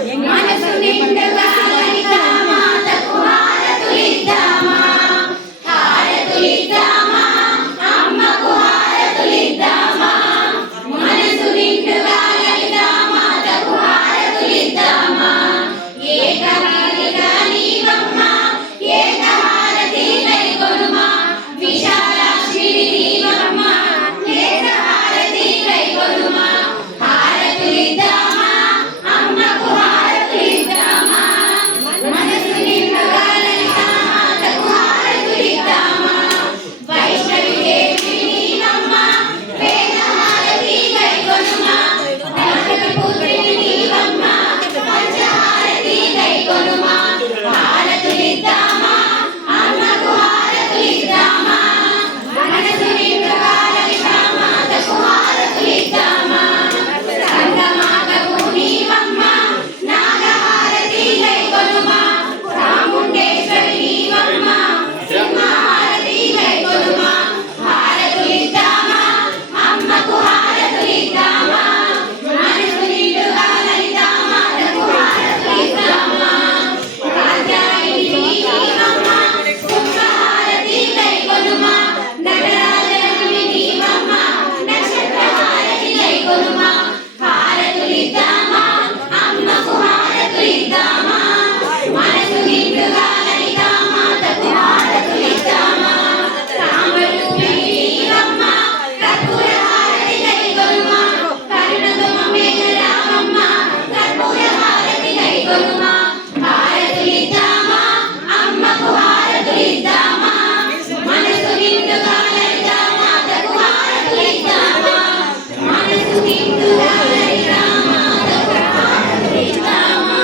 మనసు నిండుగా లలితా మాతకు హారతులిద్దామా హారతులిద్దామా అమ్మకు హారతులిద్దామా మనసు నిండుగా లలితా మాతకు హారతులిద్దామా ఏకహారతిగా నీవమ్మ ఏకహారతి కైకొనుమా విశాలాక్షి నీవమ్మ ఏకహారతి కైకొనుమా హారతులిద్దామా అమ్మకు హారతులిద్దామా మనసు నిండుగా లలితా మాతకు హారతులిద్దామా వైష్ణవి దేవి నీవమ్మ వేదహారతి కైకొనుమా పుత్రిని నీవమ్మ పంచహారతి కైకొనుమా హారతులిద్దామా అమ్మకు హారతులిద్దామా మనసు నిండుగా లలితా మాతకు హారతులిద్దామా సంగమాతకు నీవమ్మ నాగహారతి కైకొనుమా చాముండేశ్వరి నీవమ్మ సింహహారతి కైకొనుమా హారతులిద్దామా అమ్మకు హారతులిద్దామా మనసు నిండుగా లలితా మాతకు హారతులిద్దామా రాజ్యాయిని నీవమ్మ కుంభహారతి కైకొనుమా నటరాజనమి నీవమ్మ నక్షత్రహారతి కైకొనుమా హారతులిద్దామా అమ్మకు హారతులిద్దామా మనసు నిండుగా లలితా మాతకు హారతులిద్దామా రామరూపిణి నీవమ్మ కర్పూరహారతి కైకొనుమా కరుణతో మమ్మేన రామమ్మ కర్పూరహారతి కైకొనుమా హారతులిద్దామా అమ్మకు హారతులిద్దామా మనసు నిండుగా లలితా మాతకు హారతులిద్దామా మనసు నిండుగా లలితా మాతకు హారతులిద్దామా